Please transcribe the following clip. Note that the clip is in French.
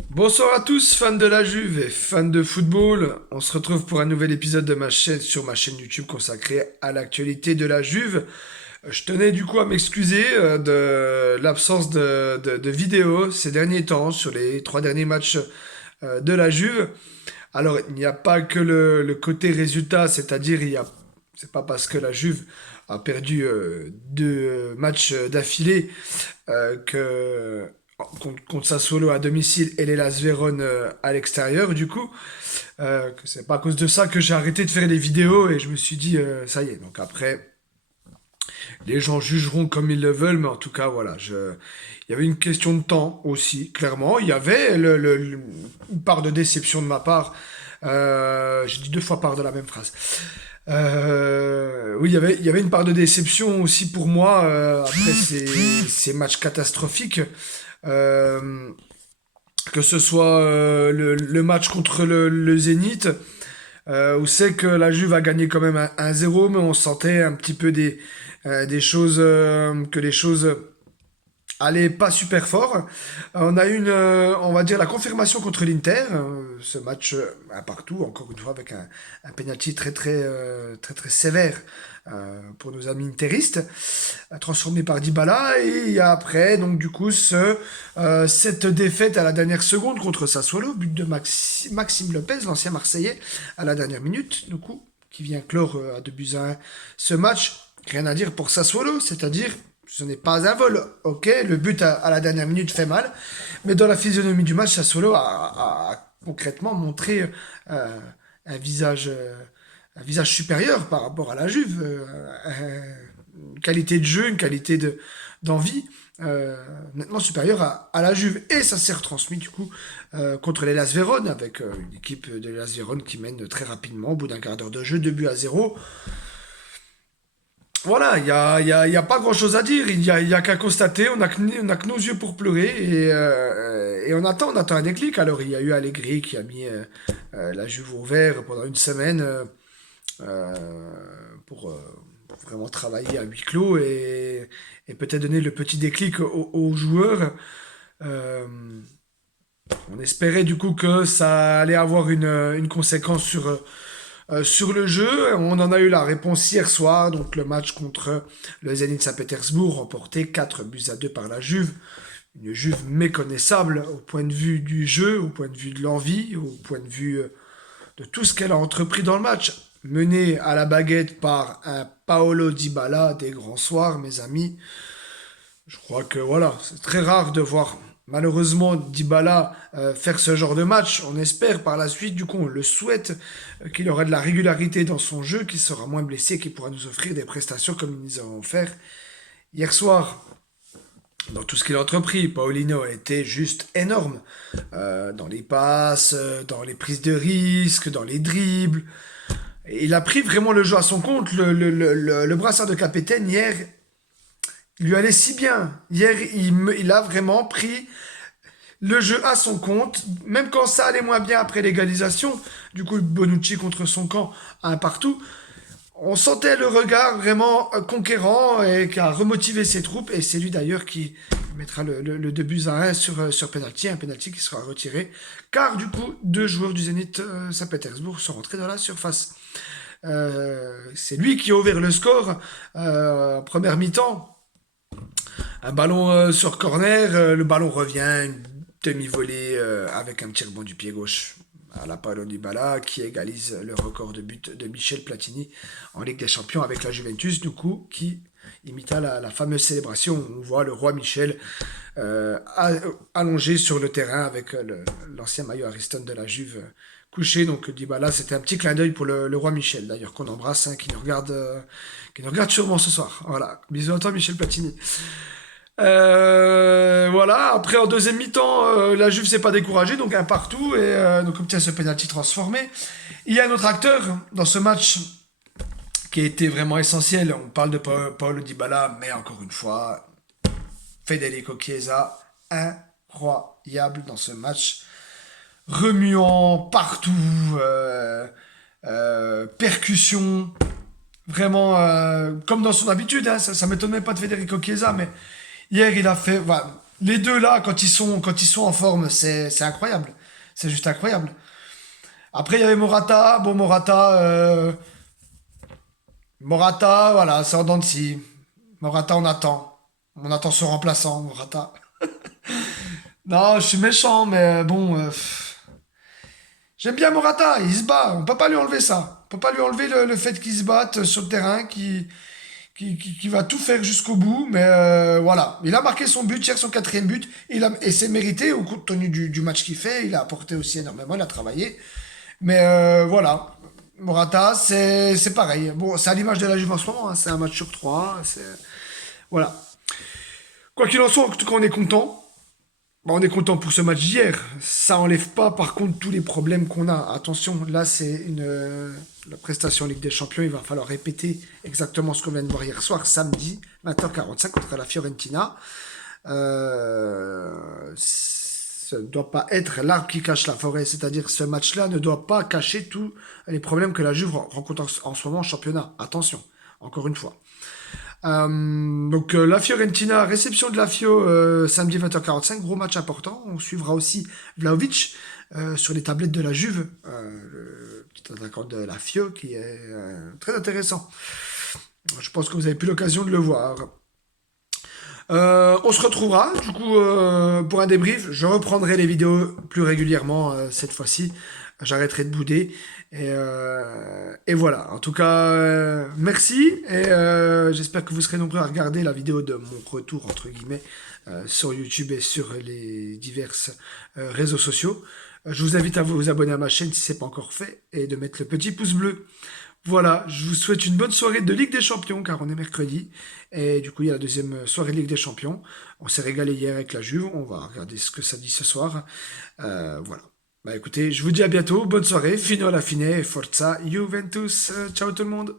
Bonsoir à tous, fans de la Juve et fans de football. On se retrouve pour un nouvel épisode de ma chaîne sur ma chaîne YouTube consacrée à l'actualité de la Juve. Je tenais du coup à m'excuser de l'absence de vidéos ces derniers temps sur les 3 derniers matchs de la Juve. Alors, il n'y a pas que le côté résultat, c'est-à-dire c'est pas parce que la Juve a perdu 2 matchs d'affilée contre Sassuolo à domicile et l'Hellas Vérone à l'extérieur, du coup, que c'est pas à cause de ça que j'ai arrêté de faire les vidéos et je me suis dit, ça y est. Donc après, les gens jugeront comme ils le veulent, mais en tout cas, voilà, il y avait une question de temps aussi, clairement. Il y avait une part de déception de ma part. J'ai dit 2 fois part de la même phrase. Oui, il y avait une part de déception aussi pour moi après ces matchs catastrophiques. Euh, que ce soit le match contre le Zénith, où c'est que la Juve a gagné quand même 1-0, mais on sentait un petit peu des choses, que les choses allaient pas super fort. On a eu on va dire, la confirmation contre l'Inter, ce match un partout, encore une fois, avec un penalty très très sévère pour nos amis interistes, transformé par Dybala. Et il y a après, donc du coup, cette défaite à la dernière seconde contre Sassuolo, but de Maxime Lopez, l'ancien Marseillais, à la dernière minute, du coup, qui vient clore à 2-1 ce match. Rien à dire pour Sassuolo, c'est-à-dire ce n'est pas un vol. Ok, le but à la dernière minute fait mal, mais dans la physionomie du match, Sassuolo a concrètement montré euh, un visage, euh, un visage supérieur par rapport à la Juve, une qualité de jeu, une qualité d'envie nettement supérieure à la Juve. Et ça s'est retransmis du coup contre l'Hellas Vérone, avec une équipe de l'Hellas Vérone qui mène très rapidement, au bout d'un quart d'heure de jeu, 2-0. Voilà, il y a pas grand-chose à dire. Il y a qu'à constater. On a que nos yeux pour pleurer et on attend un déclic. Alors, il y a eu Allegri qui a mis la Juve au vert pendant une semaine euh, pour vraiment travailler à huis clos et peut-être donner le petit déclic aux joueurs. Euh, on espérait du coup que ça allait avoir une conséquence sur le jeu. On en a eu la réponse hier soir, donc le match contre le Zénith Saint-Pétersbourg, remporté 4-2 par la Juve. Une Juve méconnaissable au point de vue du jeu, au point de vue de l'envie, au point de vue de tout ce qu'elle a entrepris dans le match. Menée à la baguette par un Paolo Dybala des grands soirs, mes amis. Je crois que voilà, c'est très rare de voir malheureusement Dybala faire ce genre de match. On espère par la suite, du coup, on le souhaite, qu'il aura de la régularité dans son jeu, qu'il sera moins blessé, qu'il pourra nous offrir des prestations comme nous avons fait hier soir. Dans tout ce qu'il a entrepris, Paulino a été juste énorme. Dans les passes, dans les prises de risques, dans les dribbles. Et il a pris vraiment le jeu à son compte. Le brassard de capitaine hier, il lui allait si bien. Hier, il a vraiment pris le jeu à son compte, même quand ça allait moins bien après l'égalisation. Du coup, Bonucci contre son camp, un partout. On sentait le regard vraiment conquérant et qui a remotivé ses troupes. Et c'est lui d'ailleurs qui mettra le 2-1 sur penalty, un penalty qui sera retiré. Car du coup, 2 joueurs du Zénith Saint-Pétersbourg sont rentrés dans la surface. C'est lui qui a ouvert le score en première mi-temps. Un ballon sur corner, le ballon revient, une demi-volée avec un petit rebond du pied gauche à la Paolo Dybala qui égalise le record de but de Michel Platini en Ligue des Champions avec la Juventus, du coup, qui imita la fameuse célébration où on voit le roi Michel allongé sur le terrain avec l'ancien maillot Ariston de la Juve couché. Donc Dybala, c'était un petit clin d'œil pour le roi Michel, d'ailleurs, qu'on embrasse, hein, qui nous regarde sûrement ce soir. Voilà, bisous à toi Michel Platini. Voilà, après en deuxième mi-temps, la Juve s'est pas découragée, donc un partout, et donc obtient ce penalty transformé. Il y a un autre acteur dans ce match qui a été vraiment essentiel. On parle de Paolo Dybala, mais encore une fois, Federico Chiesa, incroyable dans ce match, remuant partout, percussion, vraiment comme dans son habitude. Hein, ça m'étonne même pas de Federico Chiesa, mais hier, il a fait. Voilà, Les deux là, quand ils sont en forme, c'est incroyable. C'est juste incroyable. Après, il y avait Morata. Bon, Morata, voilà, c'est en dents de scie. Morata, on attend. On attend son remplaçant, Morata. Non, je suis méchant, mais bon, j'aime bien Morata, il se bat, on peut pas lui enlever ça. On peut pas lui enlever le fait qu'il se batte sur le terrain, qui va tout faire jusqu'au bout, mais voilà. Il a marqué son but, hier son quatrième but, et c'est mérité au compte tenu du match qu'il fait, il a apporté aussi énormément, il a travaillé. Mais voilà, Morata, c'est pareil. Bon, c'est à l'image de la Juve en ce moment, hein, c'est un match sur trois, voilà. Quoi qu'il en soit, en tout cas, on est content. Bon, on est content pour ce match d'hier. Ça enlève pas, par contre, tous les problèmes qu'on a. Attention, là, c'est la prestation Ligue des Champions. Il va falloir répéter exactement ce qu'on vient de voir hier soir, samedi, 20h45, contre la Fiorentina. Ça ne doit pas être l'arbre qui cache la forêt. C'est-à-dire, ce match-là ne doit pas cacher tous les problèmes que la Juve rencontre en ce moment en championnat. Attention, encore une fois. Donc la Fiorentina, réception de la Fio samedi 20h45, gros match important. On suivra aussi Vlahovic sur les tablettes de la Juve, le petit attaquant de la Fio qui est très intéressant. Je pense que vous avez plus l'occasion de le voir. On se retrouvera du coup pour un débrief. Je reprendrai les vidéos plus régulièrement cette fois-ci. J'arrêterai de bouder. Et voilà. En tout cas, merci. Et j'espère que vous serez nombreux à regarder la vidéo de mon retour, entre guillemets, sur YouTube et sur les divers réseaux sociaux. Je vous invite à vous abonner à ma chaîne si ce n'est pas encore fait et de mettre le petit pouce bleu. Voilà, je vous souhaite une bonne soirée de Ligue des Champions, car on est mercredi. Et du coup, il y a la deuxième soirée de Ligue des Champions. On s'est régalé hier avec la Juve. On va regarder ce que ça dit ce soir. Voilà. Bah écoutez, je vous dis à bientôt. Bonne soirée. Fino alla fine. Forza Juventus. Ciao tout le monde.